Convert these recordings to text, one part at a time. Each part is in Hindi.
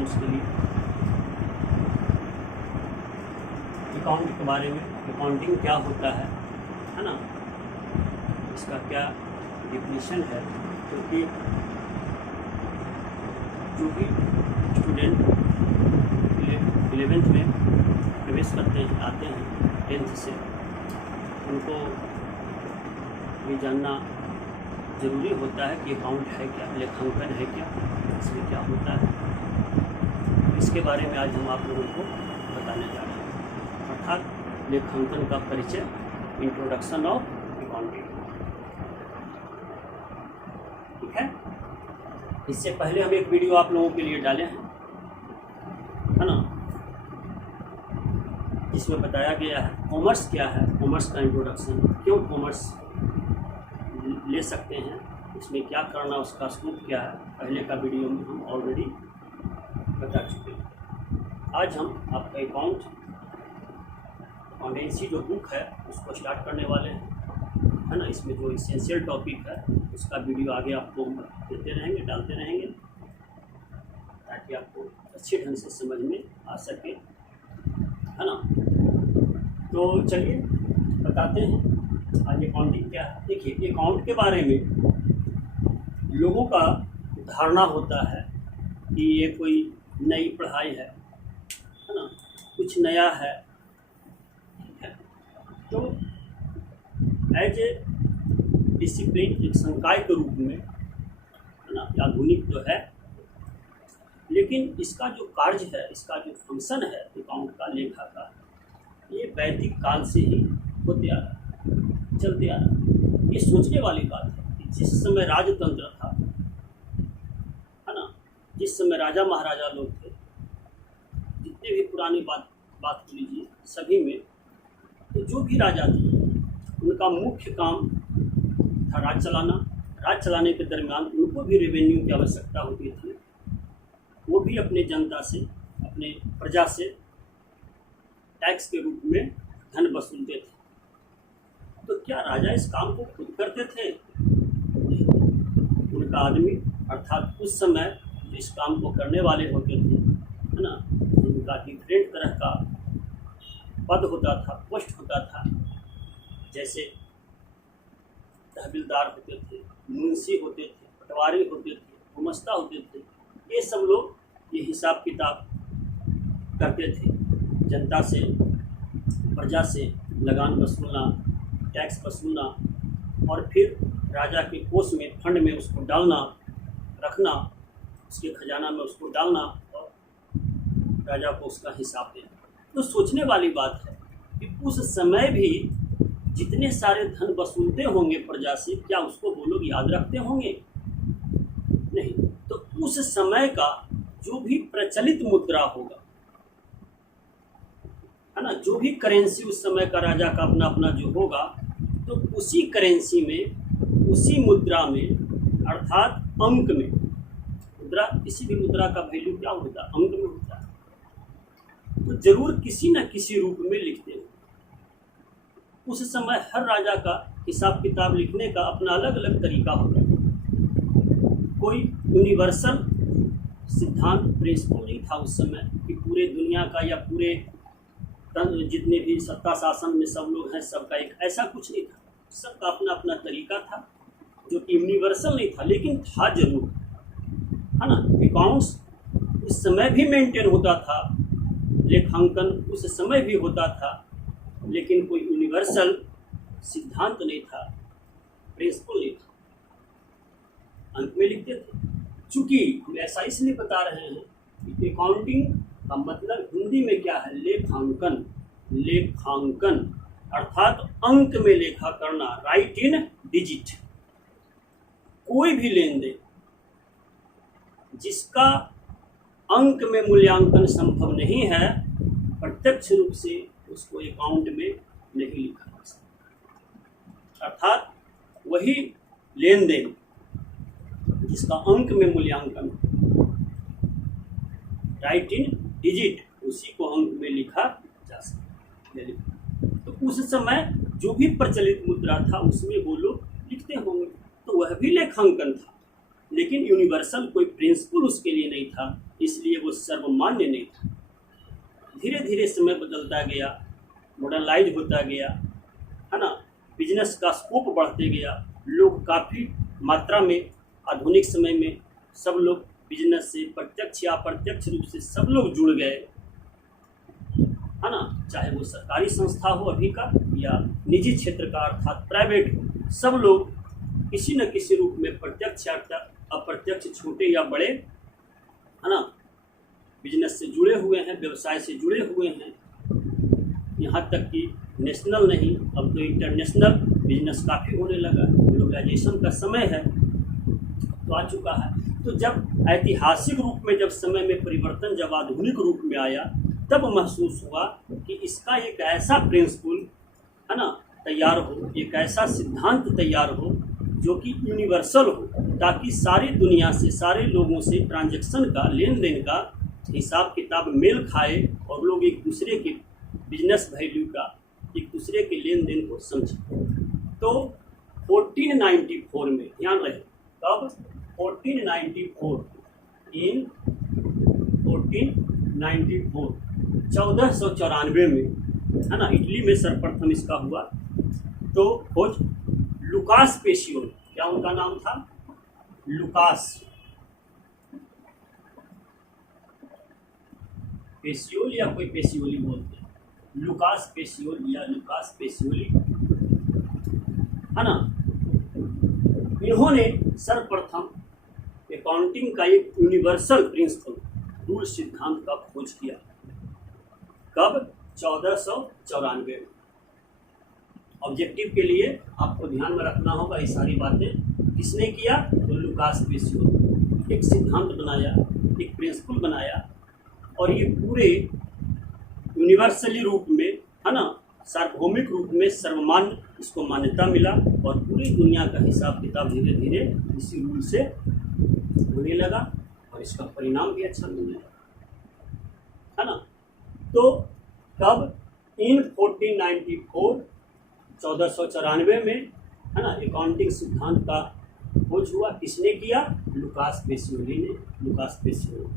स्टूडेंट्स के लिए अकाउंट के बारे में, अकाउंटिंग क्या होता है ना, इसका क्या डिफिनीशन है। क्योंकि जो भी स्टूडेंट 11th में प्रवेश करते हैं, आते हैं 10th से, उनको ये जानना ज़रूरी होता है कि अकाउंट है क्या, लेखांकन है क्या, इसमें क्या होता है। इसके बारे में आज हम आप लोगों को बताने जा रहे हैं, अर्थात लेखांकन का परिचय, इंट्रोडक्शन ऑफ अकाउंटिंग। ठीक है। इससे पहले हम एक वीडियो आप लोगों के लिए डाले हैं, है ना, जिसमें बताया गया है कॉमर्स क्या है, कॉमर्स का इंट्रोडक्शन, क्यों कॉमर्स ले सकते हैं, इसमें क्या करना, उसका स्कोप क्या है, पहले का वीडियो में हम ऑलरेडी बता चुके हैं। आज हम आपका अकाउंटेंसी जो बुक है उसको स्टार्ट करने वाले हैं, है ना। इसमें जो इसेंशियल टॉपिक है उसका वीडियो आगे आपको देते रहेंगे, डालते रहेंगे, ताकि आपको अच्छे ढंग से समझ में आ सके, है ना। तो चलिए बताते हैं आज अकाउंटिंग क्या है। देखिए, अकाउंट के बारे में लोगों का धारणा होता है कि ये कोई नई पढ़ाई है ना, कुछ नया है, ठीक है। तो एज ए डिसिप्लिन, एक संकाय के रूप में, है ना, आधुनिक तो है, लेकिन इसका जो कार्य है, इसका जो फंक्शन है अकाउंट का, लेखा का, ये वैदिक काल से ही होते आ रहा है, चलते आ रहा है। ये सोचने वाली बात है कि जिस समय राजतंत्र था, है ना, जिस समय राजा महाराजा लोग थे, जितने भी पुरानी बात को लीजिए, सभी में तो जो भी राजा थे उनका मुख्य काम था राज चलाना। राज चलाने के दरमियान उनको भी रेवेन्यू की आवश्यकता होती थी, वो भी अपने जनता से, अपने प्रजा से टैक्स के रूप में धन वसूलते थे। तो क्या राजा इस काम को खुद करते थे? उनका आदमी, अर्थात उस समय इस काम को करने वाले होते थे, है ना, उनका डिफरेंट तरह का पद होता था, पोस्ट होता था। जैसे तहसीलदार होते थे, मुंशी होते थे, पटवारी होते थे, गुमस्ता होते थे। ये सब लोग ये हिसाब किताब करते थे, जनता से, प्रजा से लगान वसूलना, टैक्स वसूलना, और फिर राजा के कोष में, फंड में उसको डालना, रखना, उसके खजाना में उसको डालना और राजा को उसका हिसाब देना। तो सोचने वाली बात है कि उस समय भी जितने सारे धन वसूलते होंगे प्रजा से, क्या उसको वो लोग याद रखते होंगे? नहीं। तो उस समय का जो भी प्रचलित मुद्रा होगा, है ना, जो भी करेंसी उस समय का राजा का अपना अपना जो होगा, तो उसी करेंसी में, उसी मुद्रा में, अर्थात अंक में, मुद्रा, किसी भी मुद्रा का वैल्यू क्या होता है? अंक में होता है। तो जरूर किसी न किसी रूप में लिखते हैं। उस समय हर राजा का हिसाब किताब लिखने का अपना अलग अलग तरीका होता है। कोई यूनिवर्सल सिद्धांत, प्रिंसिपल नहीं था उस समय कि पूरे दुनिया का या पूरे जितने भी सत्ता शासन में सब लोग हैं, सबका एक ऐसा कुछ नहीं था। सबका अपना अपना तरीका था, जो कि यूनिवर्सल नहीं था, लेकिन था जरूर, है ना। अकाउंट्स उस समय भी मेंटेन होता था, लेखांकन उस समय भी होता था, लेकिन कोई यूनिवर्सल सिद्धांत नहीं था, प्रिंसिपल नहीं था, अंक में लिखते थे। चूँकि हम ऐसा इसलिए बता रहे हैं कि अकाउंटिंग का मतलब हिंदी में क्या है? लेखांकन। लेखांकन अर्थात अंक में लेखा करना, राइट इन डिजिट। कोई भी लेन देन जिसका अंक में मूल्यांकन संभव नहीं है, प्रत्यक्ष रूप से उसको अकाउंट में नहीं लिखा जा सकता। अर्थात वही लेन देन जिसका अंक में मूल्यांकन, राइट इन डिजिट, उसी को अंक में लिखा जा सकता है। तो उस समय जो भी प्रचलित मुद्रा था उसमें वो लोग लिखते होंगे, तो वह भी लेखांकन था, लेकिन यूनिवर्सल कोई प्रिंसिपल उसके लिए नहीं था इसलिए वो सर्वमान्य नहीं था। धीरे धीरे समय बदलता गया, मॉडर्नाइज होता गया, है ना, बिजनेस का स्कोप बढ़ते गया, लोग काफ़ी मात्रा में आधुनिक समय में सब लोग बिजनेस से प्रत्यक्ष या अप्रत्यक्ष रूप से सब लोग जुड़ गए, है ना, चाहे वो सरकारी संस्था हो अभी का या निजी क्षेत्र का अर्थात प्राइवेट हो, सब लोग किसी न किसी रूप में प्रत्यक्ष या अप्रत्यक्ष, छोटे या बड़े, है ना, बिजनेस से जुड़े हुए हैं, व्यवसाय से जुड़े हुए हैं। यहाँ तक कि नेशनल नहीं, अब तो इंटरनेशनल बिजनेस काफ़ी होने लगा, ग्लोबलाइजेशन का समय है तो आ चुका है। तो जब ऐतिहासिक रूप में जब समय में परिवर्तन जब आधुनिक रूप में आया, तब महसूस हुआ कि इसका एक ऐसा प्रिंसिपल, है ना, तैयार हो, एक ऐसा सिद्धांत तैयार हो जो कि यूनिवर्सल हो, ताकि सारी दुनिया से, सारे लोगों से ट्रांजैक्शन का, लेन देन का हिसाब किताब मेल खाए और लोग एक दूसरे के बिजनेस वैल्यू का, एक दूसरे के लेन देन को समझें। तो 1494 में, ध्यान रहे, कब 1494, इन 1494 1494 में, है ना, इटली में सर्वप्रथम इसका हुआ। तो खोज लुकास पेशियोली, क्या उनका नाम था? लुकास पेशियोली या कोई पेशियोली बोलते हैं, लुकास पेशियोली या लुकास पेशियोली, है ना। इन्होंने सर्वप्रथम अकाउंटिंग का एक यूनिवर्सल प्रिंसिपल, मूल सिद्धांत का खोज किया। कब? 1494 में। ऑब्जेक्टिव के लिए आपको ध्यान में रखना होगा ये सारी बातें। किसने किया? तो लुकास पेशियोली। एक सिद्धांत बनाया, एक प्रिंसिपल बनाया, और ये पूरे यूनिवर्सली रूप में, है ना, सार्वभौमिक रूप में सर्वमान्य इसको मान्यता मिला, और पूरी दुनिया का हिसाब किताब धीरे धीरे इसी रूल से होने लगा, और इसका परिणाम भी अच्छा मिलने लगा, है ना। तो कब? इन 1494 1494 में, है ना, अकाउंटिंग सिद्धांत का खोज हुआ। किसने किया? लुकास पेशियोली ने, लुकास पेशियोली,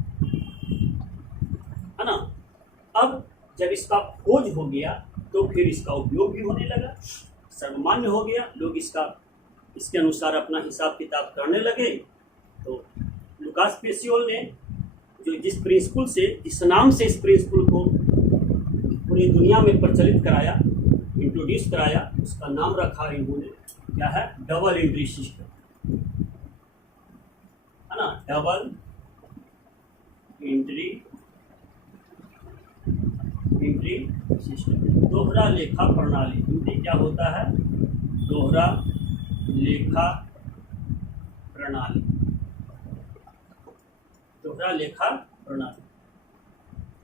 है ना। अब जब इसका खोज हो गया तो फिर इसका उपयोग भी होने लगा, सर्वमान्य हो गया, लोग इसके अनुसार अपना हिसाब किताब करने लगे। तो लुकास पेशियोली ने जो जिस प्रिंसिपल से, जिस नाम से इस प्रिंसिपल को पूरी दुनिया में प्रचलित कराया, इंट्रोड्यूस कराया, उसका नाम रखा इन्होंने, क्या है? डबल एंट्री सिस्टम, है ना, डबल एंट्री सिस्टम, दोहरा लेखा प्रणाली। हिंदी क्या होता है? दोहरा लेखा प्रणाली, दोहरा लेखा प्रणाली,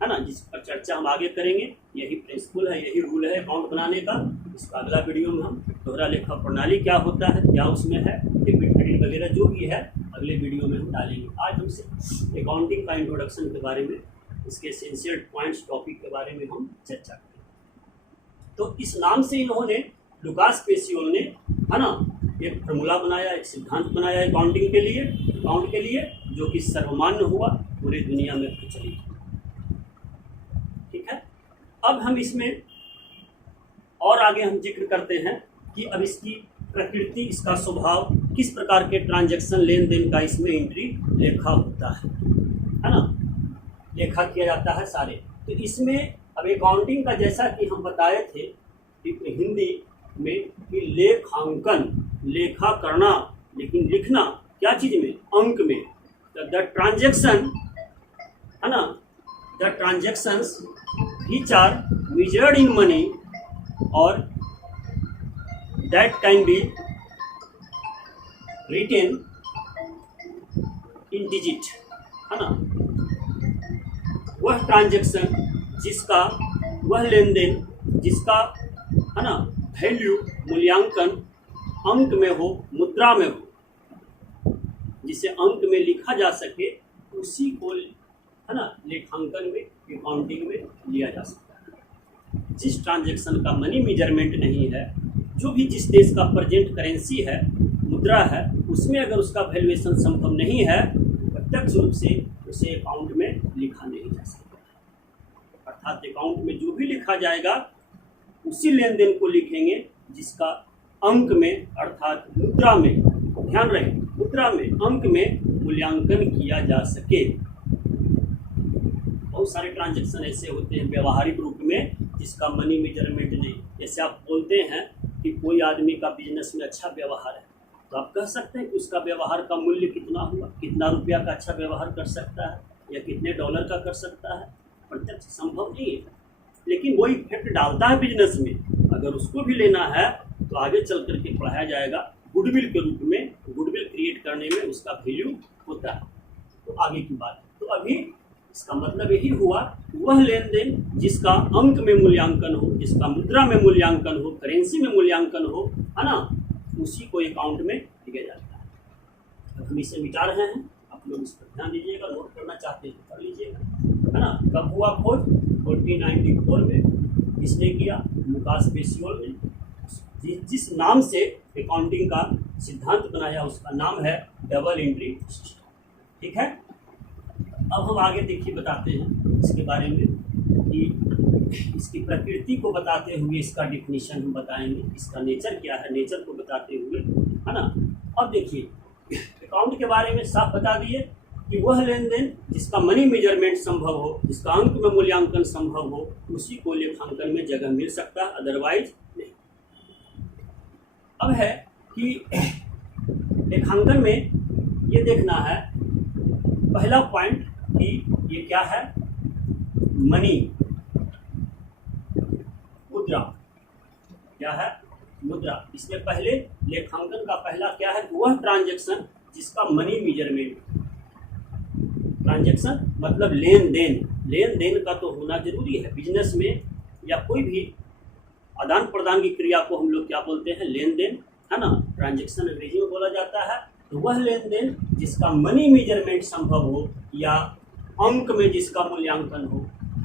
है ना, जिस पर चर्चा हम आगे करेंगे। यही प्रिंसिपल है, यही रूल है अकाउंट बनाने का। इसका अगला वीडियो में हम दोहरा लेखा प्रणाली क्या होता है, क्या उसमें है, डेबिट क्रेडिट वगैरह जो भी है, अगले वीडियो में हम डालेंगे। आज हमसे अकाउंटिंग का इंट्रोडक्शन के बारे में, इसके एसेंशियल पॉइंट्स टॉपिक के बारे में हम चर्चा करेंगे। तो इस नाम से इन्होंने, लुकास पेशियोली ने, है ना, एक फॉर्मूला बनाया, एक सिद्धांत बनाया अकाउंटिंग के लिए, अकाउंट के लिए, जो कि सर्वमान्य हुआ, पूरी दुनिया में प्रचलित। ठीक है। अब हम इसमें और आगे हम जिक्र करते हैं कि अब इसकी प्रकृति, इसका स्वभाव, किस प्रकार के ट्रांजैक्शन, लेन देन का इसमें एंट्री लेखा होता है ना, लेखा किया जाता है सारे। तो इसमें अब अकाउंटिंग का, जैसा कि हम बताए थे हिंदी में, कि लेखांकन, लेखा करना, लेकिन लिखना क्या चीज़ में? अंक में। द ट्रांजैक्शन, है ना, the transactions which are measured in money or that can be written in digit, है ना, वह ट्रांजैक्शन जिसका, वह लेन देन जिसका, है ना, वैल्यू, मूल्यांकन अंक में हो, मुद्रा में हो, जिसे अंक में लिखा जा सके, उसी को, है ना, लेखांकन में, अकाउंटिंग में लिया जा सकता है। जिस ट्रांजैक्शन का मनी मेजरमेंट नहीं है, जो भी जिस देश का प्रेजेंट करेंसी है, मुद्रा है, उसमें अगर उसका वैल्यूएशन संभव नहीं है, प्रत्यक्ष रूप से उसे अकाउंट में लिखा नहीं जा सकता। अर्थात अकाउंट में जो भी लिखा जाएगा उसी लेन देन को लिखेंगे जिसका अंक में अर्थात मुद्रा में, ध्यान रहे, मुद्रा में, अंक में मूल्यांकन किया जा सके। बहुत सारे ट्रांजैक्शन ऐसे होते हैं व्यवहारिक रूप में जिसका मनी मेजरमेंट नहीं। जैसे आप बोलते हैं कि कोई आदमी का बिजनेस में अच्छा व्यवहार है, तो आप कह सकते हैं कि उसका व्यवहार का मूल्य कितना हुआ, कितना रुपया का अच्छा व्यवहार कर सकता है या कितने डॉलर का कर सकता है। प्रत्यक्ष संभव नहीं है, लेकिन वो इफेक्ट डालता है बिजनेस में। अगर उसको भी लेना है तो आगे चल करके पढ़ाया जाएगा गुडविल के रूप में। गुडविल क्रिएट करने में उसका वैल्यू होता है। तो आगे की बात, तो अभी इसका मतलब यही हुआ, वह लेन देन जिसका अंक में मूल्यांकन हो, जिसका मुद्रा में मूल्यांकन हो, करेंसी में मूल्यांकन हो, है ना, उसी को अकाउंट में लिखा जाता है। अब हम इसे मिटा रहे हैं, आप लोग इस पर ध्यान दीजिएगा। नोट करना चाहते हैं तो कर लीजिएगा, है ना। कब हुआ खोज? 1494 में। किसने किया? लुकास पेसियोल ने। जिस नाम से अकाउंटिंग का सिद्धांत बनाया उसका नाम है डबल एंट्री सिस्टम। ठीक है, अब हम आगे देखिए बताते हैं इसके बारे में कि इसकी प्रकृति को बताते हुए इसका डिफिनीशन हम बताएंगे, इसका नेचर क्या है, नेचर को बताते हुए, है ना। अब देखिए अकाउंट के बारे में साफ बता दिए कि वह लेन देन जिसका मनी मेजरमेंट संभव हो, जिसका अंक में मूल्यांकन संभव हो, उसी को लेखांकन में जगह मिल सकता है, अदरवाइज नहीं। अब है कि लेखांकन में ये देखना है पहला पॉइंट कि ये क्या है, मनी, मुद्रा। क्या है? मुद्रा। इसमें पहले लेखांकन का पहला क्या है, वह ट्रांजैक्शन जिसका मनी मेजरमेंट। ट्रांजैक्शन मतलब लेन देन, लेन देन का तो होना जरूरी है बिजनेस में, या कोई भी आदान प्रदान की क्रिया को हम लोग क्या बोलते हैं, लेन देन, है ना। ट्रांजैक्शन अंग्रेजी में बोला जाता है। तो वह लेन देन जिसका मनी मेजरमेंट संभव हो या अंक में जिसका मूल्यांकन हो।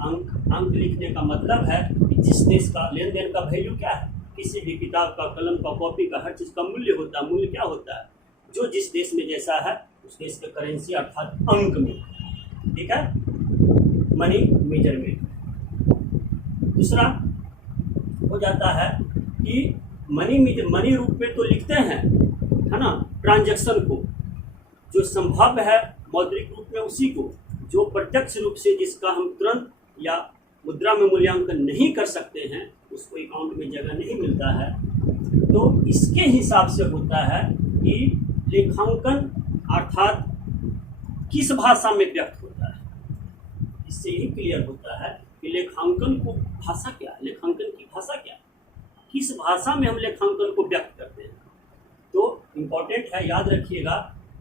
अंक लिखने का मतलब है कि जिस देश का लेन देन का वैल्यू क्या है, किसी भी किताब का, कलम का, कॉपी का, हर चीज़ का मूल्य होता है। मूल्य क्या होता है? जो जिस देश में जैसा है उस देश के करेंसी अर्थात अंक में। ठीक है, मनी मेजरमेंट। दूसरा हो जाता है कि मनी रूप में तो लिखते हैं, है ना, ट्रांजैक्शन को। जो संभव है मौद्रिक रूप में उसी को, जो प्रत्यक्ष रूप से जिसका हम तुरंत या मुद्रा में मूल्यांकन नहीं कर सकते हैं उसको अकाउंट में जगह नहीं मिलता है। तो इसके हिसाब से होता है कि लेखांकन अर्थात किस भाषा में व्यक्त होता है। इससे ही क्लियर होता है कि लेखांकन को भाषा क्या है, लेखांकन की भाषा क्या है, किस भाषा में हम लेखांकन को व्यक्त करते हैं। तो इम्पोर्टेंट है, याद रखिएगा,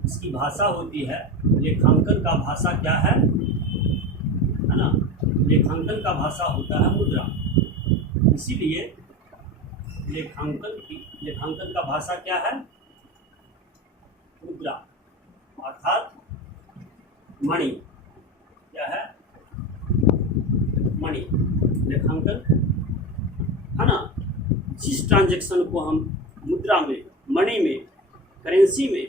इसकी भाषा होती है, लेखांकन का भाषा क्या है ना, लेखांकन का भाषा होता है मुद्रा। इसीलिए लेखांकन का भाषा क्या है, मुद्रा अर्थात मणि। क्या है? मणि। लेखांकन, है ना, जिस ट्रांजैक्शन को हम मुद्रा में, मणि में, करेंसी में,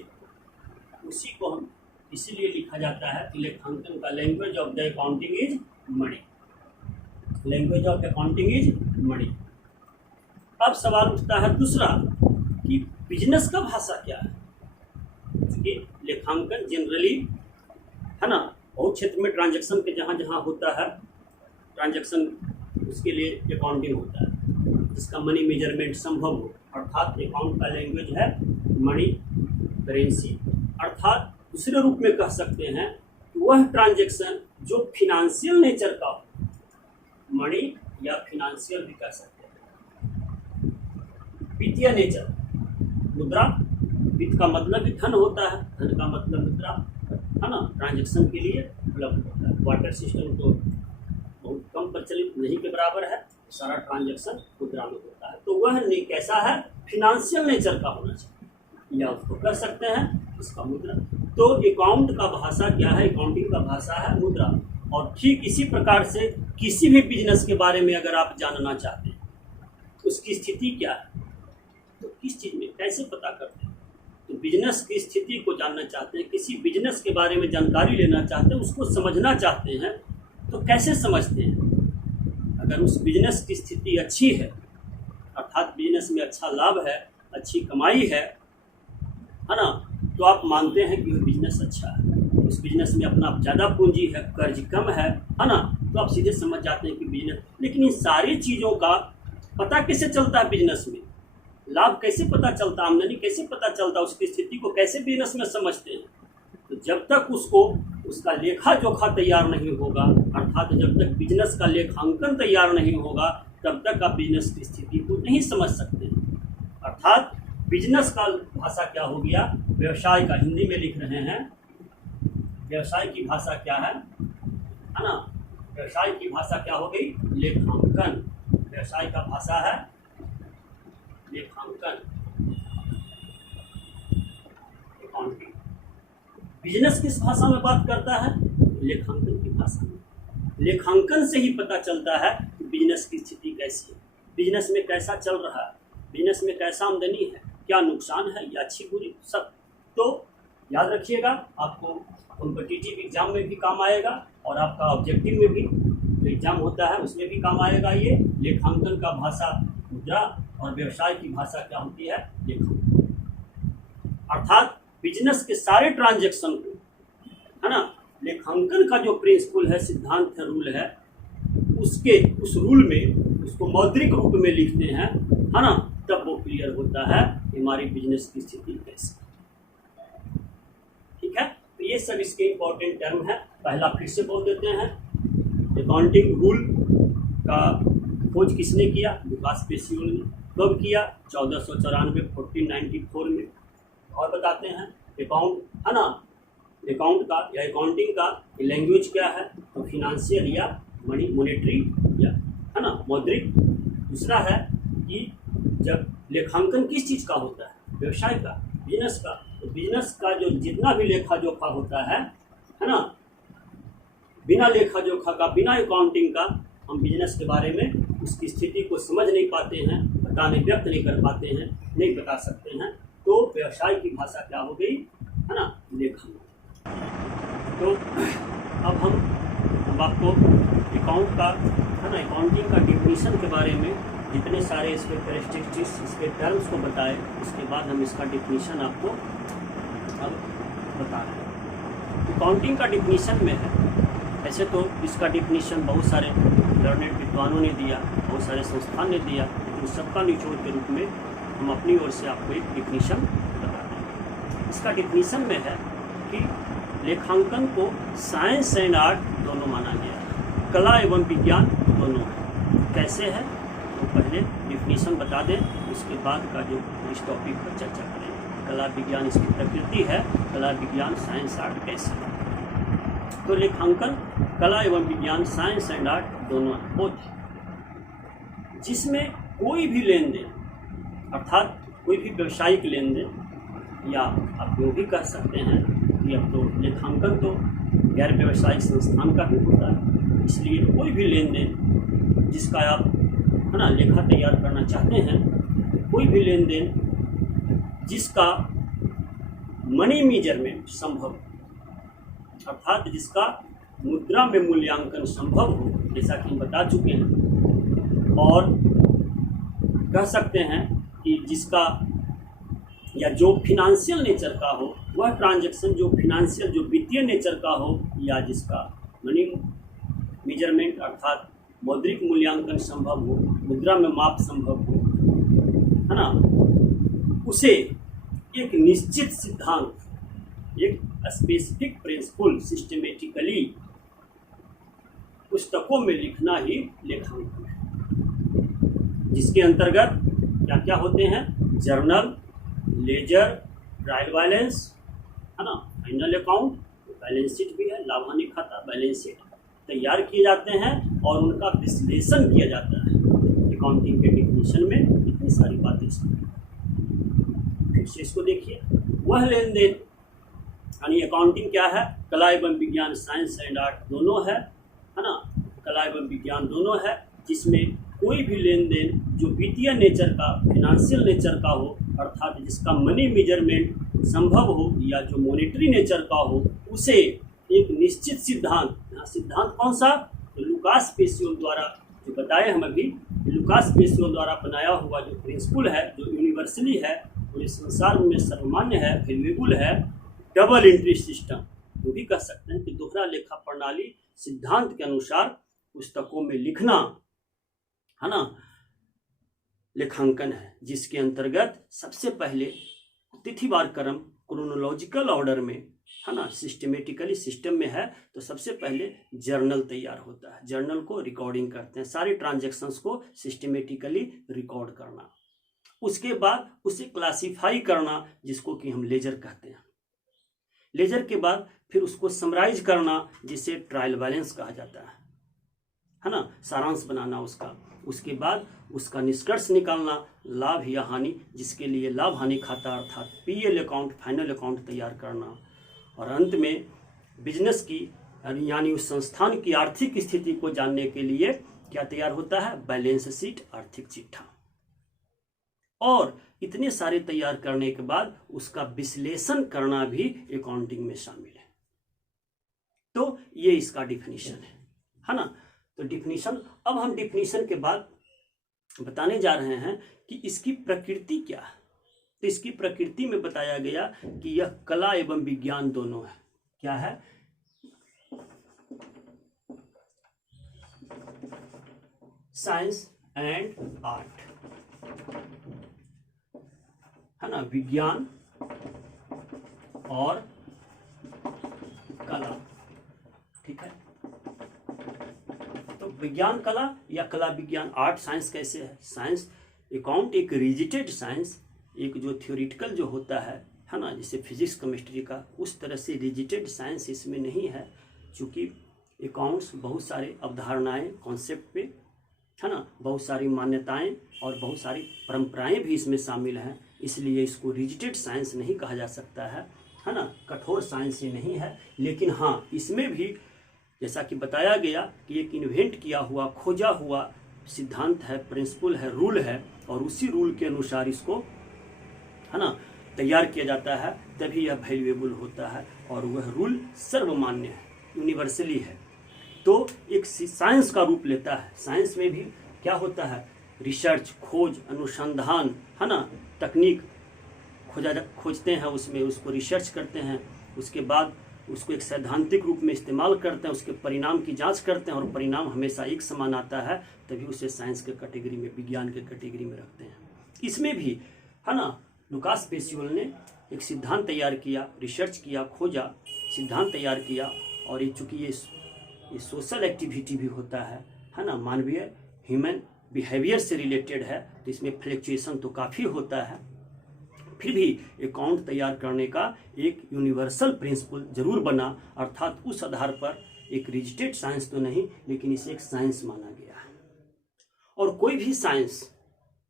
उसी को हम इसीलिए लिखा जाता है कि लेखांकन का language of the accounting is money. Language of accounting is money. अब सवाल उठता है दूसरा कि बिजनेस का भाषा क्या है। क्योंकि लेखांकन जनरली, है ना, बहुत क्षेत्र में ट्रांजैक्शन के जहाँ जहाँ होता है ट्रांजैक्शन, उसके लिए अकाउंटिंग होता है जिसका मनी मेजरमेंट संभव हो। अर्थात अकाउंट का लैंग्वेज है मनी, करेंसी। अर्थात दूसरे रूप में कह सकते हैं वह ट्रांजैक्शन जो फिनेंशियल नेचर का हो, मनी या फिनेंशियल भी कह सकते हैं। वित्तीय नेचर, मुद्रा, वित्त का मतलब भी धन होता है, धन का मतलब मुद्रा, है ना, ट्रांजैक्शन के लिए उपलब्ध होता है। वाटर सिस्टम तो बहुत कम प्रचलित, नहीं के बराबर है, सारा ट्रांजैक्शन मुद्रा में होता है। तो वह कैसा है, फिनेंशियल नेचर का होना चाहिए, या उसको कह सकते हैं इसका मुद्रा। तो अकाउंट का भाषा क्या है, अकाउंटिंग का भाषा है मुद्रा। और ठीक इसी प्रकार से किसी भी बिजनेस के बारे में अगर आप जानना चाहते हैं उसकी स्थिति क्या है, तो किस चीज़ में कैसे पता करते हैं, तो तो बिजनेस की स्थिति को जानना चाहते हैं, किसी बिजनेस के बारे में जानकारी लेना चाहते हैं, उसको समझना चाहते हैं, तो कैसे समझते हैं? अगर उस बिजनेस की स्थिति अच्छी है, अर्थात बिजनेस में अच्छा लाभ है, अच्छी कमाई है ना, तो आप मानते हैं कि वह बिजनेस अच्छा है, उस बिजनेस में अपना ज़्यादा पूंजी है, कर्ज कम है ना, तो आप सीधे समझ जाते हैं कि बिजनेस। लेकिन इन सारी चीज़ों का पता कैसे चलता है बिजनेस में? लाभ कैसे पता चलता, आमदनी कैसे पता चलता, उसकी स्थिति को कैसे बिजनेस में समझते हैं? तो जब तक उसको उसका लेखा जोखा तैयार नहीं होगा, अर्थात जब तक बिजनेस का लेखांकन तैयार नहीं होगा, तब तक आप बिजनेस की स्थिति को नहीं समझ सकते। अर्थात बिजनेस का भाषा क्या हो गया? व्यवसाय का, हिंदी में लिख रहे हैं, व्यवसाय की भाषा क्या है ना? व्यवसाय की भाषा क्या हो गई? लेखांकन। व्यवसाय का भाषा है लेखांकन, अकाउंटिंग। बिजनेस किस भाषा में बात करता है? लेखांकन की भाषा में। लेखांकन से ही पता चलता है कि बिजनेस की स्थिति कैसी है, बिजनेस में कैसा चल रहा है, बिजनेस में कैसा आमदनी है, क्या नुकसान है या अच्छी बुरी, सब। तो याद रखिएगा, आपको कॉम्पिटिटिव एग्जाम में भी काम आएगा और आपका ऑब्जेक्टिव में भी जो एग्जाम होता है उसमें भी काम आएगा। ये लेखांकन का भाषा मुद्रा और व्यवसाय की भाषा क्या होती है? लेखांकन। अर्थात बिजनेस के सारे ट्रांजैक्शन को, है ना, लेखांकन का जो प्रिंसिपल है, सिद्धांत है, रूल है, उस रूल में उसको मौद्रिक रूप में लिखते हैं, है ना, तब वो क्लियर होता है कि हमारी बिजनेस की स्थिति कैसी। ठीक है, तो ये सब इसके इम्पोर्टेंट टर्म है। पहला फिर से बोल देते हैं, अकाउंटिंग रूल का खोज किसने किया? लुकास पेसियोल ने। कब किया? 1494 1494 में। और बताते हैं अकाउंट, है ना, अकाउंट का या अकाउंटिंग का लैंग्वेज क्या है? तो फिनेंशियल या मॉनेटरी या, है ना, मौद्रिक। दूसरा है कि जब लेखांकन किस चीज़ का होता है? व्यवसाय का, बिजनेस का। तो बिजनेस का जो जितना भी लेखा जोखा होता है ना, बिना लेखा जोखा का, बिना अकाउंटिंग का हम बिजनेस के बारे में उसकी स्थिति को समझ नहीं पाते हैं, बताने व्यक्त नहीं कर पाते हैं, नहीं बता सकते हैं। तो व्यवसाय की भाषा क्या हो गई? है ना, लेखांकन। तो अब आपको अकाउंट का, है ना, अकाउंटिंग का डिफिनीशन के बारे में जितने सारे इसके कैरेक्टरिस्टिक्स, इसके टर्म्स को बताए, उसके बाद हम इसका डिफिनीशन आपको अब बता रहे हैं। अकाउंटिंग का डिफिनीशन में है, ऐसे तो इसका डिफिनीशन बहुत सारे लर्नेड विद्वानों ने दिया, बहुत सारे संस्थान ने दिया, लेकिन सबका निचोड़ के रूप में हम अपनी ओर से आपको एक डिफिनीशन बता रहे हैं। इसका डिफिनीशन में है कि लेखांकन को साइंस एंड आर्ट दोनों माना गया है, कला एवं विज्ञान दोनों है। कैसे है? तो पहले डिफिनीशन बता दें, उसके बाद का जो इस टॉपिक पर चर्चा करेंगे। कला विज्ञान इसकी प्रकृति है, कला विज्ञान साइंस आर्ट कैसे है। तो लेखांकन कला एवं विज्ञान, साइंस एंड आर्ट दोनों होते हैं, जिसमें कोई भी लेन देन, अर्थात कोई भी व्यवसायिक लेन देन, या आप जो भी कह सकते हैं कि अब तो लेखांकन तो गैर व्यवसायिक संस्थान का भी होता है, इसलिए कोई भी लेन देन जिसका आप, है ना, लेखा तैयार करना चाहते हैं, कोई भी लेन देन जिसका मनी मेजरमेंट संभव, अर्थात जिसका मुद्रा में मूल्यांकन संभव हो, जैसा कि हम बता चुके हैं, और कह सकते हैं कि जिसका या जो फिनेंशियल नेचर का हो, वह ट्रांजैक्शन जो फिनेंशियल, जो वित्तीय नेचर का हो, या जिसका मनी मेजरमेंट अर्थात मौद्रिक मूल्यांकन संभव हो, मुद्रा में माप संभव हो, है ना, उसे एक निश्चित सिद्धांत, एक स्पेसिफिक प्रिंसिपल सिस्टमेटिकली पुस्तकों में लिखना ही लेखांकन है, जिसके अंतर्गत क्या क्या होते हैं? जर्नल, लेजर, ट्रायल बैलेंस, है ना, फाइनल अकाउंट, बैलेंस शीट भी है, लाभ हानि खाता, बैलेंस शीट तैयार किए जाते हैं और उनका विश्लेषण किया जाता है। अकाउंटिंग के डिफिनीशन में इतनी सारी बातें फिर से इसको देखिए। वह लेन देन, यानी अकाउंटिंग क्या है? कला एवं विज्ञान, साइंस एंड आर्ट दोनों है ना, कला एवं विज्ञान दोनों है, जिसमें कोई भी लेन देन जो वित्तीय नेचर का, फिनेंशियल नेचर का हो, अर्थात जिसका मनी मेजरमेंट संभव हो या जो मॉनेटरी नेचर का हो, उसे एक निश्चित सिद्धांत, यहाँ सिद्धांत कौन सा, तो लुकास पेसियोल द्वारा जो बताए हम अभी, लुकास पेसियोल द्वारा बनाया हुआ जो प्रिंसिपल है, जो यूनिवर्सली है, पूरे संसार में सर्वमान्य है, वैल्यूएबल है, डबल एंट्री सिस्टम, वो भी कह सकते हैं कि दोहरा लेखा प्रणाली सिद्धांत के अनुसार पुस्तकों में लिखना, है ना, लेखांकन है, जिसके अंतर्गत सबसे पहले तिथिवार क्रम क्रोनोलॉजिकल ऑर्डर में, है ना, सिस्टमेटिकली सिस्टम में है, तो सबसे पहले जर्नल तैयार होता है। जर्नल को रिकॉर्डिंग करते हैं, सारे ट्रांजैक्शंस को सिस्टमेटिकली रिकॉर्ड करना, उसके बाद उसे क्लासिफाई करना, जिसको कि हम लेजर कहते हैं। लेजर के बाद फिर उसको समराइज करना, जिसे ट्रायल बैलेंस कहा जाता है ना, सारांश बनाना उसका। उसके बाद उसका निष्कर्ष निकालना, लाभ या हानि, जिसके लिए लाभ हानि खाता अर्थात पीएल अकाउंट, फाइनल अकाउंट तैयार करना, और अंत में बिजनेस की यानी उस संस्थान की आर्थिक स्थिति को जानने के लिए क्या तैयार होता है, बैलेंस शीट, आर्थिक चिट्ठा। और इतने सारे तैयार करने के बाद उसका विश्लेषण करना भी अकाउंटिंग में शामिल है। तो ये इसका डिफिनीशन है ना। तो डिफिनीशन, अब हम डिफिनीशन के बाद बताने जा रहे हैं कि इसकी प्रकृति क्या है। तो इसकी प्रकृति में बताया गया कि यह कला एवं विज्ञान दोनों है। क्या है, साइंस एंड आर्ट, है ना, विज्ञान और कला, ठीक है। तो विज्ञान कला या कला विज्ञान, आर्ट साइंस कैसे है। साइंस अकाउंट एक रिजिटेड साइंस, एक जो थ्योरेटिकल जो होता है ना, जैसे फिजिक्स केमिस्ट्री का, उस तरह से रिजिटेड साइंस इसमें नहीं है, क्योंकि अकाउंट्स बहुत सारे अवधारणाएं, कॉन्सेप्ट पे, है ना, बहुत सारी मान्यताएं और बहुत सारी परंपराएं भी इसमें शामिल हैं, इसलिए इसको रिजिटेड साइंस नहीं कहा जा सकता है ना, कठोर साइंस ही नहीं है। लेकिन हाँ, इसमें भी जैसा कि बताया गया कि एक इन्वेंट किया हुआ, खोजा हुआ सिद्धांत है, प्रिंसिपल है, रूल है, और उसी रूल के अनुसार इसको, है ना, तैयार किया जाता है, तभी यह वैल्यूएबल होता है, और वह रूल सर्वमान्य है, यूनिवर्सली है। तो एक साइंस का रूप लेता है। साइंस में भी क्या होता है, रिसर्च, खोज, अनुसंधान, है ना, तकनीक खोजते हैं, उसमें उसको रिसर्च करते हैं, उसके बाद उसको एक सैद्धांतिक रूप में इस्तेमाल करते हैं, उसके परिणाम की जांच करते हैं, और परिणाम हमेशा एक समान आता है, तभी उसे साइंस के कैटेगरी में, विज्ञान के कैटेगरी में रखते हैं। इसमें भी, है ना, लुकास पेसियोल ने एक सिद्धांत तैयार किया, रिसर्च किया, खोजा, सिद्धांत तैयार किया, और ये चूँकि ये सोशल एक्टिविटी भी होता है ना, मानवीय ह्यूमन बिहेवियर से रिलेटेड है, तो इसमें फ्लक्चुएशन तो काफ़ी होता है, फिर भी अकाउंट तैयार करने का एक यूनिवर्सल प्रिंसिपल जरूर बना, अर्थात उस आधार पर एक रिजिटेड साइंस तो नहीं, लेकिन इसे एक साइंस माना गया है। और कोई भी साइंस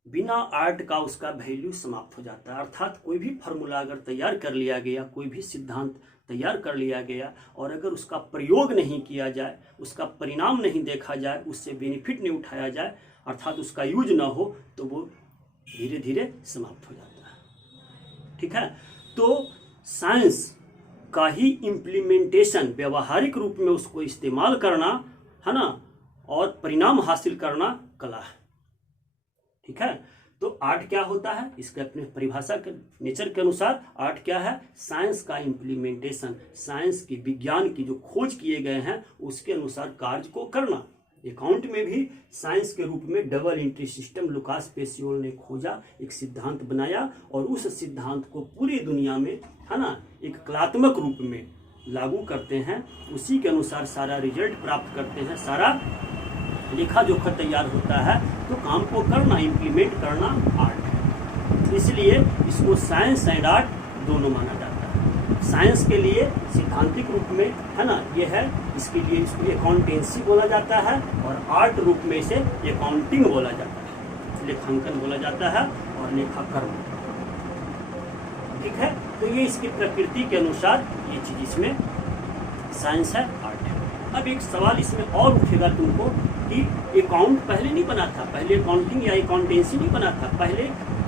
बिना आर्ट का उसका वैल्यू समाप्त हो जाता है, अर्थात कोई भी फार्मूला अगर तैयार कर लिया गया, कोई भी सिद्धांत तैयार कर लिया गया, और अगर उसका प्रयोग नहीं किया जाए, उसका परिणाम नहीं देखा जाए, उससे बेनिफिट नहीं उठाया जाए, अर्थात उसका यूज ना हो, तो वो धीरे धीरे समाप्त हो जाता है, ठीक है। तो साइंस का ही इम्प्लीमेंटेशन, व्यवहारिक रूप में उसको इस्तेमाल करना, है ना, और परिणाम हासिल करना कला है, ठीक है। तो आर्ट क्या होता है, इसके अपने परिभाषा के नेचर के अनुसार आर्ट क्या है, साइंस का इम्प्लीमेंटेशन, साइंस की, विज्ञान की जो खोज किए गए हैं उसके अनुसार कार्य को करना। अकाउंट में भी साइंस के रूप में डबल एंट्री सिस्टम लुकास पेसियोल ने खोजा, एक सिद्धांत बनाया, और उस सिद्धांत को पूरी दुनिया में, है ना, एक कलात्मक रूप में लागू करते हैं, उसी के अनुसार सारा रिजल्ट प्राप्त करते हैं, सारा लेखा जोखा तैयार होता है। तो काम को करना, इम्प्लीमेंट करना आर्ट है, इसलिए इसको साइंस एंड आर्ट दोनों माना जाता है। साइंस के लिए सिद्धांतिक रूप में, है ना, ये है, इसके लिए इसको अकाउंटेंसी बोला जाता है, और आर्ट रूप में इसे अकाउंटिंग बोला जाता है, लेखांकन बोला जाता है, और लेखाकर्म, ठीक है। तो ये इसकी प्रकृति के अनुसार ये चीज इसमें साइंस है, आर्ट है। अब एक सवाल इसमें और उठेगा तुमको कि अकाउंट पहले नहीं बना था, पहले अकाउंटिंग या अकाउंटेंसी नहीं बना था, पहले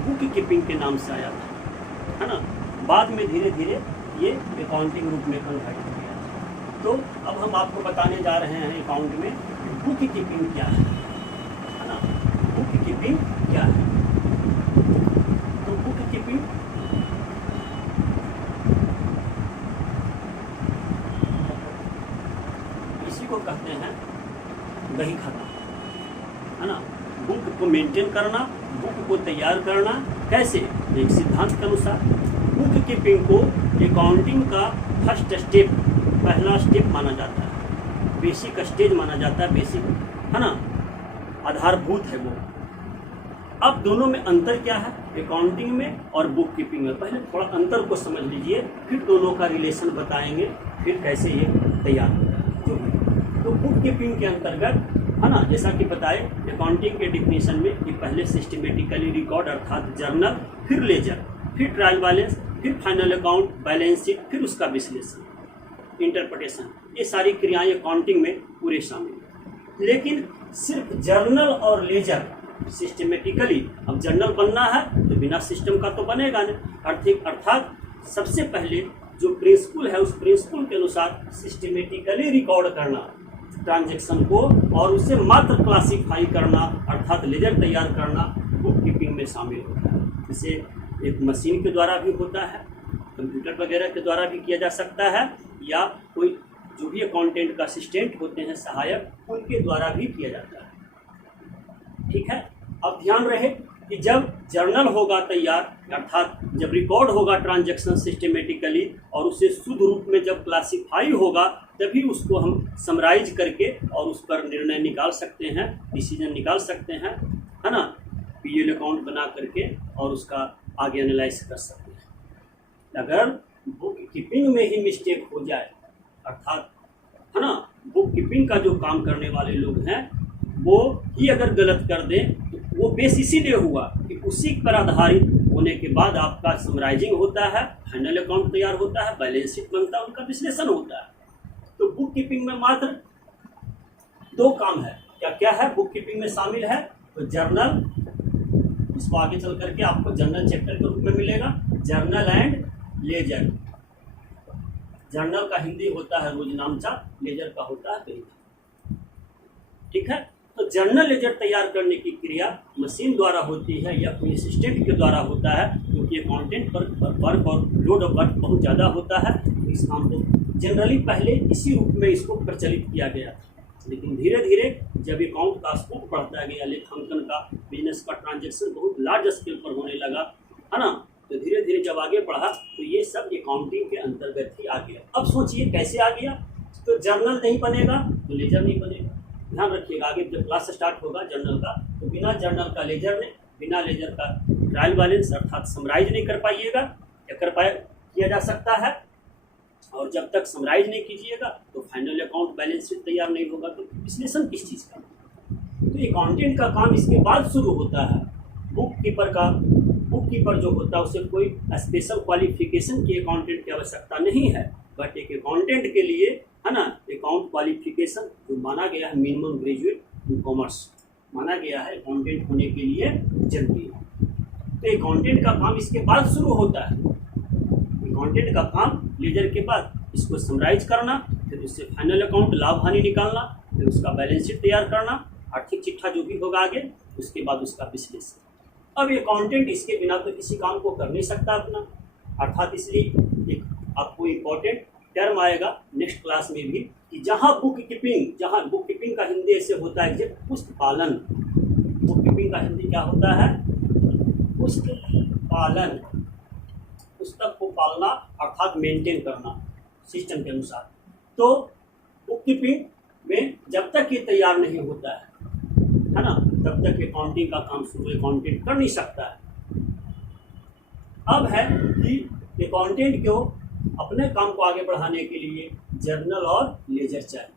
बुक कीपिंग के नाम से आया था, है ना, बाद में धीरे धीरे ये अकाउंटिंग रूप में कन्वर्ट हो गया। तो अब हम आपको बताने जा रहे हैं अकाउंट में बुक कीपिंग क्या है ना, बुक कीपिंग क्या है। तो बुक कीपिंग इसी को कहते हैं बही खाता, है ना। बुक को मेंटेन करना, बुक को तैयार करना, कैसे? एक सिद्धांत के अनुसार बुक कीपिंग को अकाउंटिंग का फर्स्ट स्टेप, पहला स्टेप माना जाता है, बेसिक स्टेज माना जाता है, बेसिक, है ना, आधारभूत है वो। अब दोनों में अंतर क्या है, अकाउंटिंग में और बुक कीपिंग में? पहले थोड़ा अंतर को समझ लीजिए, फिर दोनों का रिलेशन बताएंगे, फिर कैसे ये तैयार होता है। तो बुक कीपिंग के अंतर्गत, है ना, जैसा कि बताए अकाउंटिंग के डिफिनेशन में कि पहले सिस्टमेटिकली रिकॉर्ड अर्थात जर्नल, फिर लेजर, फिर ट्रायल बैलेंस, फिर फाइनल अकाउंट, बैलेंस शीट, फिर उसका विश्लेषण, इंटरप्रिटेशन, ये सारी क्रियाएं अकाउंटिंग में पूरे शामिल हैं। लेकिन सिर्फ जर्नल और लेजर सिस्टमेटिकली, अब जर्नल बनना है तो बिना सिस्टम का तो बनेगा नहीं। अर्थात सबसे पहले जो प्रिंसिपल है उस प्रिंसिपल के अनुसार सिस्टमेटिकली रिकॉर्ड करना ट्रांजैक्शन को और उसे मात्र क्लासिफाई करना अर्थात लेजर तैयार करना बुक कीपिंग में शामिल होता है। जैसे एक मशीन के द्वारा भी होता है, कंप्यूटर वगैरह के द्वारा भी किया जा सकता है, या कोई जो भी अकाउंटेंट का असिस्टेंट होते हैं सहायक, उनके द्वारा भी किया जाता है। ठीक है। अब ध्यान रहे कि जब जर्नल होगा तैयार अर्थात जब रिकॉर्ड होगा ट्रांजैक्शन सिस्टमेटिकली और उसे शुद्ध रूप में जब क्लासिफाई होगा, तभी उसको हम समराइज करके और उस पर निर्णय निकाल सकते हैं, डिसीजन निकाल सकते हैं, है ना, पीएल अकाउंट बना करके और उसका आगे एनालाइज कर सकते हैं। अगर बुक कीपिंग में ही मिस्टेक हो जाए अर्थात, है ना, बुक कीपिंग का जो काम करने वाले लोग हैं वो ही अगर गलत कर दें तो वो बेस इसीलिए हुआ कि उसी पर आधारित होने के बाद आपका समराइजिंग होता है, फाइनल अकाउंट तैयार होता है, बैलेंस शीट बनता है, उनका विश्लेषण होता है। तो बुक कीपिंग में मात्र दो काम है। क्या क्या है बुक कीपिंग में शामिल है? तो जर्नल, इसको आगे चल करके आपको जर्नल चैप्टर के रूप में मिलेगा, जर्नल एंड लेजर। जर्नल का हिंदी होता है रोजनामचा, लेजर का होता है पेज। ठीक है। तो जर्नल लेजर तैयार करने की क्रिया मशीन द्वारा होती है या कोई असिस्टेंट के द्वारा होता है, क्योंकि अकाउंटेंट पर वर्क और लोड ऑफ वर्क बहुत ज़्यादा होता है। तो इस काम को जनरली पहले इसी रूप में इसको प्रचलित किया गया था, लेकिन धीरे धीरे जब अकाउंट का स्कोप बढ़ता गया, लेखांकन का, बिजनेस का ट्रांजैक्शन बहुत लार्ज स्केल पर होने लगा, है ना, तो धीरे धीरे जब आगे बढ़ा तो ये सब अकाउंटिंग के अंतर्गत ही आ गया। अब सोचिए कैसे आ गया। तो जर्नल नहीं बनेगा तो लेजर नहीं बनेगा। ध्यान रखिएगा, आगे जब क्लास स्टार्ट होगा जर्नल का तो बिना जर्नल का लेजर ने, बिना लेजर का ट्रायल बैलेंस अर्थात समराइज नहीं कर पाइएगा, या किया जा सकता है। और जब तक समराइज नहीं कीजिएगा तो फाइनल अकाउंट बैलेंस शीट तैयार नहीं होगा, तो विश्लेषण किस चीज़ का? तो अकाउंटेंट का काम इसके बाद शुरू होता है। बुक कीपर जो होता है उसे कोई स्पेशल क्वालिफिकेशन की अकाउंटेंट की आवश्यकता नहीं है, बट एक अकाउंटेंट के लिए, है ना, अकाउंट क्वालिफिकेशन जो माना गया है मिनिमम ग्रेजुएट इन कॉमर्स माना गया है अकाउंटेंट होने के लिए जरूरी है। तो अकाउंटेंट का काम इसके बाद शुरू होता है। अकाउंटेंट का काम लेजर के बाद इसको समराइज करना, फिर उससे फाइनल अकाउंट लाभ हानि निकालना, फिर उसका बैलेंस शीट तैयार करना, आर्थिक चिट्ठा जो भी होगा आगे, उसके बाद उसका विश्लेषण। अब अकाउंटेंट इसके बिना तो किसी काम को कर नहीं सकता अपना, अर्थात इसलिए एक आपको इम्पोर्टेंट टर्म आएगा नेक्स्ट क्लास में भी कि जहाँ बुक कीपिंग का हिंदी ऐसे होता है कि पुस्तक पालन। बुक कीपिंग का हिंदी क्या होता है? पुस्तक पालन, पुस्तक को पालना अर्थात मेंटेन करना सिस्टम के अनुसार। तो बुक कीपिंग में जब तक ये तैयार नहीं होता है ना, तब तक अकाउंटिंग का काम शुरू अकाउंटेंट कर नहीं सकता है। अब है कि अकाउंटेंट को अपने काम को आगे बढ़ाने के लिए जर्नल और लेजर चाहिए।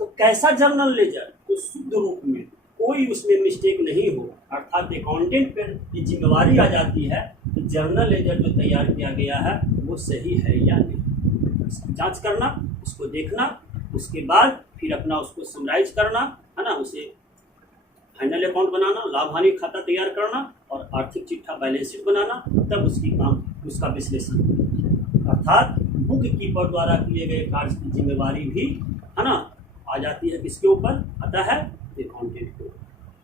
तो कैसा जर्नल लेजर? तो शुद्ध रूप में कोई उसमें मिस्टेक नहीं हो, अर्थात अकाउंटेंट पर ये जिम्मेवारी आ जाती है कि जर्नल लेजर जो तैयार किया गया है वो सही है या नहीं, इसकी जांच करना, उसको देखना, उसके बाद फिर अपना उसको समराइज करना, है ना, उसे फाइनल अकाउंट बनाना, लाभ हानि खाता तैयार करना और आर्थिक चिट्ठा बैलेंस शीट बनाना, तब उसका विश्लेषण। अर्थात बुक कीपर द्वारा किए गए कार्य की जिम्मेवारी भी है ना आ जाती है किसके ऊपर, आता है अकाउंटेंट को।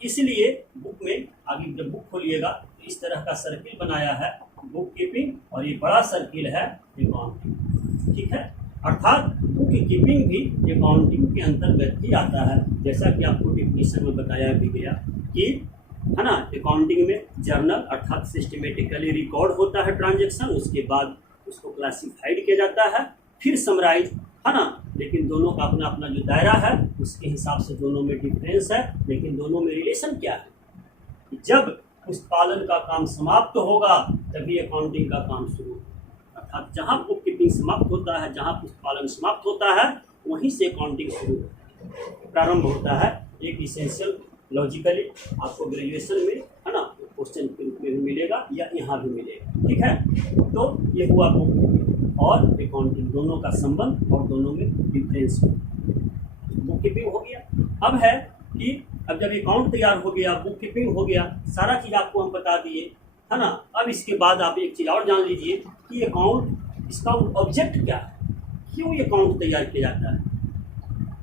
इसलिए बुक में आगे जब बुक खोलिएगा तो इस तरह का सर्किल बनाया है बुक कीपिंग, और ये बड़ा सर्किल है अकाउंटिंग, ठीक है। अर्थात बुक कीपिंग भी अकाउंटिंग के अंतर्गत ही आता है, जैसा कि आपको डिफिनीशन में बताया भी गया कि है ना अकाउंटिंग में जर्नल अर्थात सिस्टमेटिकली रिकॉर्ड होता है ट्रांजैक्शन, उसके बाद उसको क्लासिफाइड किया जाता है, फिर समराइज, है ना। लेकिन दोनों का अपना अपना जो दायरा है उसके हिसाब से दोनों में डिफरेंस है, लेकिन दोनों में रिलेशन क्या है कि जब उस पालन का काम समाप्त होगा तभी अकाउंटिंग का काम शुरू होगा। अर्थात जहाँ बुक कीपिंग समाप्त होता है, जहाँ पुष्पालन समाप्त होता है, वहीं से अकाउंटिंग शुरू प्रारंभ होता है। एक इसेंशियल लॉजिकली आपको ग्रेजुएशन में है ना क्वेश्चन के रूप में भी मिलेगा या यहाँ भी मिलेगा, ठीक है। तो ये हुआ बुक कीपिंग और अकाउंटिंग दोनों का संबंध और दोनों में डिफरेंस। बुक कीपिंग हो गया। अब है कि अब जब अकाउंट तैयार हो गया, बुक कीपिंग हो गया, सारा चीज़ आपको हम बता दिए, है ना। अब इसके बाद आप एक चीज़ और जान लीजिए कि अकाउंट इसका ऑब्जेक्ट क्या है, क्यों ये अकाउंट तैयार किया जाता है।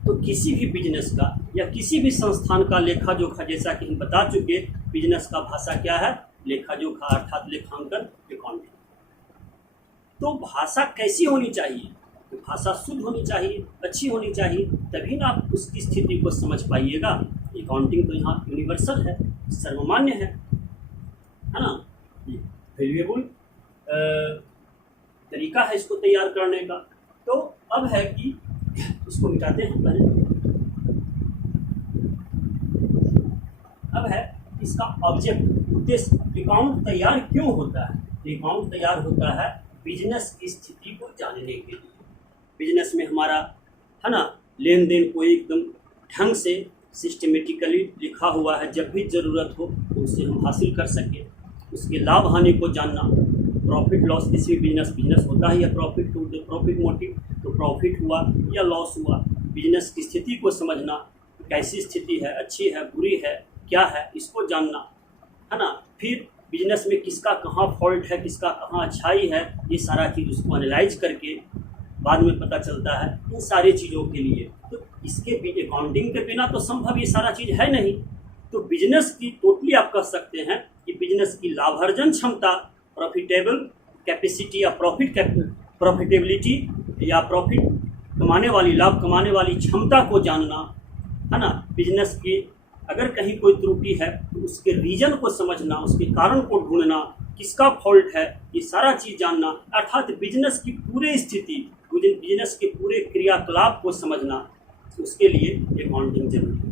तो किसी भी बिजनेस का या किसी भी संस्थान का लेखा जोखा, जैसा कि हम बता चुके, बिजनेस का भाषा क्या है, लेखा जोखा अर्थात लेखांकन अकाउंटिंग। तो भाषा कैसी होनी चाहिए, तो भाषा शुद्ध होनी चाहिए, अच्छी होनी चाहिए, तभी ना आप उसकी स्थिति को समझ पाइएगा। अकाउंटिंग तो यहाँ यूनिवर्सल है, सर्वमान्य है ना। वैल्यूएबल तरीका है इसको तैयार करने का। तो अब है कि इसको मिटाते हैं पहले। अब है इसका ऑब्जेक्ट, उद्देश्य। अकाउंट तैयार क्यों होता है? अकाउंट तैयार होता है बिजनेस की स्थिति को जानने के लिए। बिजनेस में हमारा है ना लेन देन को एकदम ढंग से सिस्टमेटिकली लिखा हुआ है, जब भी ज़रूरत हो तो उसे हम हासिल कर सकें। उसके लाभ हानि को जानना, प्रॉफिट लॉस, किसी भी बिजनेस होता है या profit to the profit motive, तो प्रॉफिट हुआ या लॉस हुआ। बिजनेस की स्थिति को समझना, कैसी स्थिति है, अच्छी है, बुरी है, क्या है, इसको जानना, है ना। फिर बिजनेस में किसका कहाँ फॉल्ट है, किसका कहाँ अच्छाई है, ये सारा चीज़ उसको एनालाइज करके बाद में पता चलता है। इन सारी चीज़ों के लिए तो इसके अकाउंटिंग के बिना तो संभव ये सारा चीज़ है नहीं। तो बिजनेस की टोटली आप कह सकते हैं कि बिजनेस की लाभार्जन क्षमता, प्रॉफिटेबल कैपेसिटी या प्रॉफिटेबिलिटी या प्रॉफिट कमाने वाली, लाभ कमाने वाली क्षमता को जानना, है ना। बिजनेस की अगर कहीं कोई त्रुटि है तो उसके रीजन को समझना, उसके कारण को ढूंढना, किसका फॉल्ट है, ये सारा चीज़ जानना। अर्थात बिजनेस की पूरी स्थिति, बिजनेस के पूरे क्रियाकलाप को समझना, उसके लिए अकाउंटिंग जरूरी है,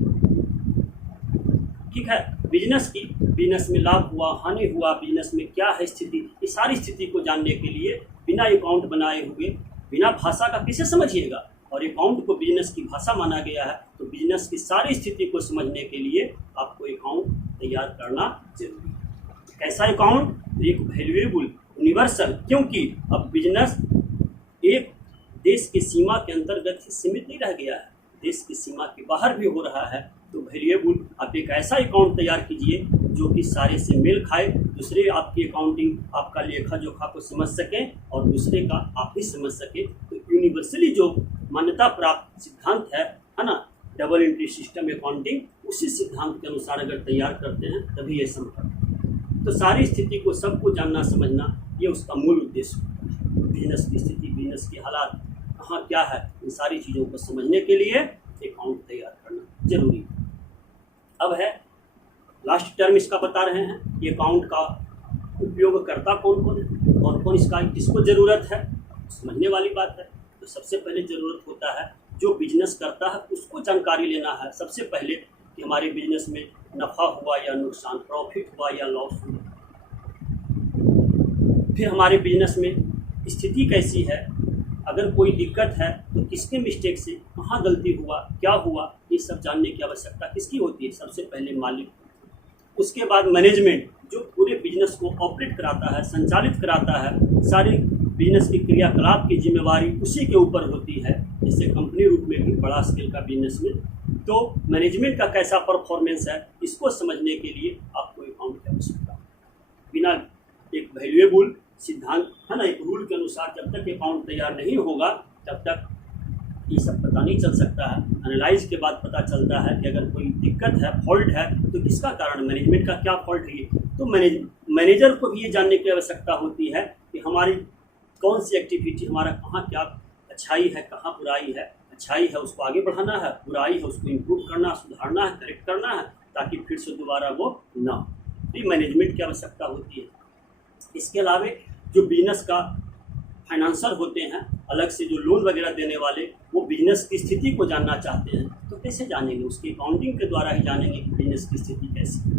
ठीक है। बिजनेस में लाभ हुआ, हानि हुआ, बिजनेस में क्या है स्थिति, ये सारी स्थिति को जानने के लिए बिना अकाउंट बनाए हुए, बिना भाषा का कैसे समझिएगा। और अकाउंट को बिजनेस की भाषा माना गया है, तो बिजनेस की सारी स्थिति को समझने के लिए आपको अकाउंट तैयार करना जरूरी है। कैसा अकाउंट? एक वैल्यूएबल, यूनिवर्सल, क्योंकि अब बिजनेस एक देश की सीमा के अंतर्गत ही सीमित नहीं रह गया है, देश की सीमा के बाहर भी हो रहा है। तो वैल्यूएबल, आप एक ऐसा अकाउंट तैयार कीजिए जो कि सारे से मेल खाए, दूसरे आपकी अकाउंटिंग, आपका लेखा जोखा को समझ सकें और दूसरे का आप भी समझ सकें। तो यूनिवर्सली जो मान्यता प्राप्त सिद्धांत है ना, डबल एंट्री सिस्टम अकाउंटिंग, उसी सिद्धांत के अनुसार अगर तैयार करते हैं तभी ये संभव है। तो सारी स्थिति को सबको जानना समझना, ये उसका मूल उद्देश्य है। बिजनेस की स्थिति, बिजनेस के हालात कहाँ क्या है, इन सारी चीज़ों को समझने के लिए अकाउंट तैयार करना जरूरी है। अब है लास्ट टर्म इसका बता रहे हैं, ये अकाउंट का उपयोगकर्ता कौन कौन है और कौन इसका किसको ज़रूरत है, समझने वाली बात है। तो सबसे पहले ज़रूरत होता है जो बिजनेस करता है उसको जानकारी लेना है सबसे पहले कि हमारे बिजनेस में नफ़ा हुआ या नुकसान, प्रॉफिट हुआ या लॉस हुआ। फिर हमारे बिजनेस में स्थिति कैसी है, अगर कोई दिक्कत है तो किसके मिस्टेक से, कहाँ गलती हुआ, क्या हुआ, ये सब जानने की आवश्यकता किसकी होती है? सबसे पहले मालिक। उसके बाद मैनेजमेंट, जो पूरे बिजनेस को ऑपरेट कराता है, संचालित कराता है, सारे बिजनेस की क्रियाकलाप की जिम्मेवारी उसी के ऊपर होती है। जैसे कंपनी रूप में भी बड़ा स्केल का बिजनेस में, तो मैनेजमेंट का कैसा परफॉर्मेंस है, इसको समझने के लिए आपको अकाउंट की आवश्यकता है। बिना एक वैल्यूएबल सिद्धांत है ना, एक रूल के अनुसार जब तक अकाउंट तैयार नहीं होगा तब तक ये सब पता नहीं चल सकता है। एनालाइज के बाद पता चलता है कि अगर कोई दिक्कत है, फॉल्ट है, तो किसका कारण, मैनेजमेंट का क्या फॉल्ट है। तो मैनेजर को भी ये जानने की आवश्यकता होती है कि हमारी कौन सी एक्टिविटी, हमारा कहाँ क्या अच्छाई है, कहाँ बुराई है। अच्छाई है उसको आगे बढ़ाना है, बुराई है उसको इम्प्रूव करना, सुधारना है, करेक्ट करना है, ताकि फिर से दोबारा वो ना हो। तो मैनेजमेंट की आवश्यकता होती है। इसके अलावा जो बिजनेस का फाइनेंसर होते हैं, अलग से जो लोन वगैरह देने वाले, वो बिजनेस की स्थिति को जानना चाहते हैं। तो कैसे जानेंगे, उसकी अकाउंटिंग के द्वारा ही जानेंगे कि बिजनेस की स्थिति कैसी है,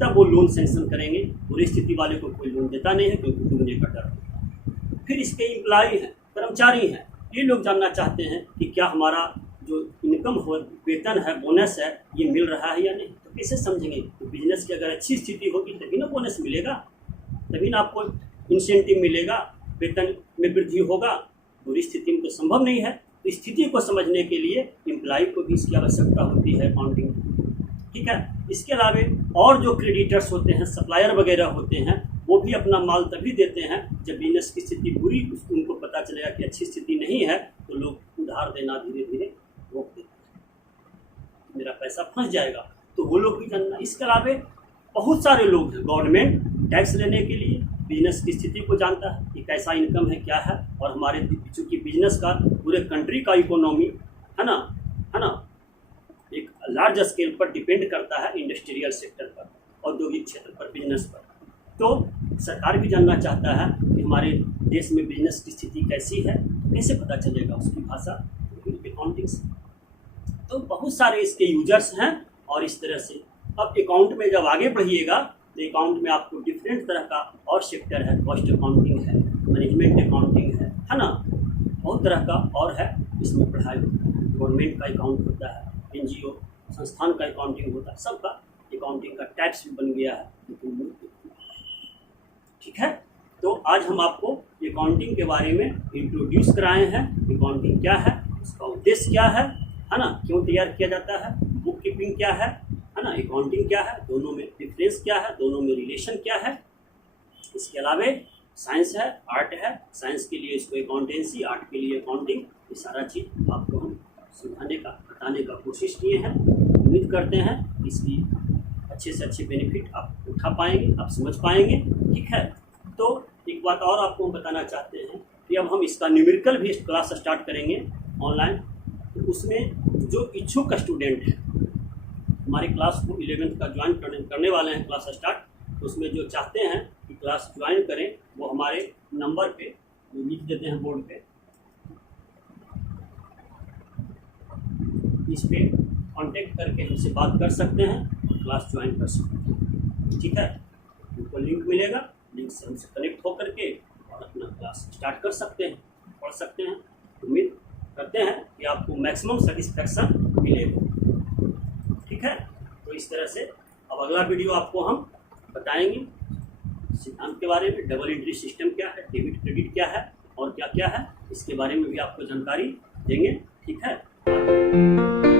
तब वो लोन सेंक्शन करेंगे। पूरी स्थिति वाले को कोई लोन देता नहीं है क्योंकि डूबने का डर है। फिर इसके एम्प्लॉय हैं, कर्मचारी हैं, ये लोग जानना चाहते हैं कि क्या हमारा जो इनकम हो, वेतन है, बोनस है, ये मिल रहा है या नहीं। तो कैसे समझेंगे, तो बिजनेस की अगर अच्छी स्थिति होगी तभी ना बोनस मिलेगा, तभी ना आपको इंसेंटिव मिलेगा, वेतन में वृद्धि होगा। बुरी स्थिति में तो संभव नहीं है। तो स्थिति को समझने के लिए एम्प्लॉय को भी इसकी आवश्यकता होती है अकाउंटिंग, ठीक है। इसके अलावा और जो क्रेडिटर्स होते हैं, सप्लायर वगैरह होते हैं, वो भी अपना माल तभी देते हैं जब बिजनेस की स्थिति बुरी, उनको पता चलेगा कि अच्छी स्थिति नहीं है, तो लोग उधार देना धीरे धीरे रोक देते हैं, मेरा पैसा फंस जाएगा। तो वो लोग भी जानना। इसके अलावा बहुत सारे लोग हैं, गवर्नमेंट टैक्स लेने के लिए बिजनेस की स्थिति को जानता है कि कैसा इनकम है, क्या है। और हमारे चूँकि बिजनेस का पूरे कंट्री का इकोनॉमी है ना, एक लार्ज स्केल पर डिपेंड करता है, इंडस्ट्रियल सेक्टर पर, औद्योगिक क्षेत्र पर, बिजनेस पर। तो सरकार भी जानना चाहता है कि हमारे देश में बिजनेस की स्थिति कैसी है। कैसे पता चलेगा, उसकी भाषा अकाउंटिंग से। तो बहुत सारे इसके यूजर्स हैं। और इस तरह से अब अकाउंट में जब आगे बढ़िएगा तो अकाउंट में आपको डिफरेंट तरह का और सेक्टर है, कॉस्ट अकाउंटिंग है, मैनेजमेंट अकाउंटिंग है ना, बहुत तरह का और है। इसमें पढ़ाई होता है, गवर्नमेंट का अकाउंट होता है, NGO संस्थान का अकाउंटिंग होता है, सबका अकाउंटिंग का टाइप्स भी बन गया है, ठीक है। तो आज हम आपको अकाउंटिंग के बारे में इंट्रोड्यूस कराए हैं। अकाउंटिंग क्या है, उसका उद्देश्य क्या है ना, क्यों तैयार किया जाता है, बुक कीपिंग क्या है ना, अकाउंटिंग क्या है, दोनों में डिफरेंस क्या है, दोनों में रिलेशन क्या है। इसके अलावा साइंस है, आर्ट है, साइंस के लिए इसको अकाउंटेंसी, आर्ट के लिए अकाउंटिंग, ये सारा चीज़ आपको हम समझाने का, बताने का कोशिश किए हैं। उम्मीद करते हैं इसकी अच्छे से अच्छे बेनिफिट आप उठा पाएंगे, आप समझ पाएंगे, ठीक है। तो एक बात और आपको हम बताना चाहते हैं कि अब हम इसका न्यूमेरिकल भी क्लास स्टार्ट करेंगे ऑनलाइन। तो उसमें जो इच्छुक स्टूडेंट हैं, हमारे क्लास को 11th का ज्वाइन करने वाले हैं क्लास स्टार्ट, तो उसमें जो चाहते हैं कि क्लास ज्वाइन करें, वो हमारे नंबर पे लिख देते हैं बोर्ड पे, इस पे कांटेक्ट करके हमसे बात कर सकते हैं और क्लास ज्वाइन कर सकते हैं, ठीक है। उनको लिंक मिलेगा, लिंक से हमसे कनेक्ट होकर के और अपना क्लास स्टार्ट कर सकते हैं, पढ़ सकते हैं। उम्मीद करते हैं कि आपको मैक्सिमम सेटिस्फैक्शन मिलेगा, ठीक है। तो इस तरह से अब अगला वीडियो आपको हम बताएंगे सिद्धांत के बारे में, डबल एंट्री सिस्टम क्या है, डेबिट क्रेडिट क्या है और क्या क्या है, इसके बारे में भी आपको जानकारी देंगे, ठीक है।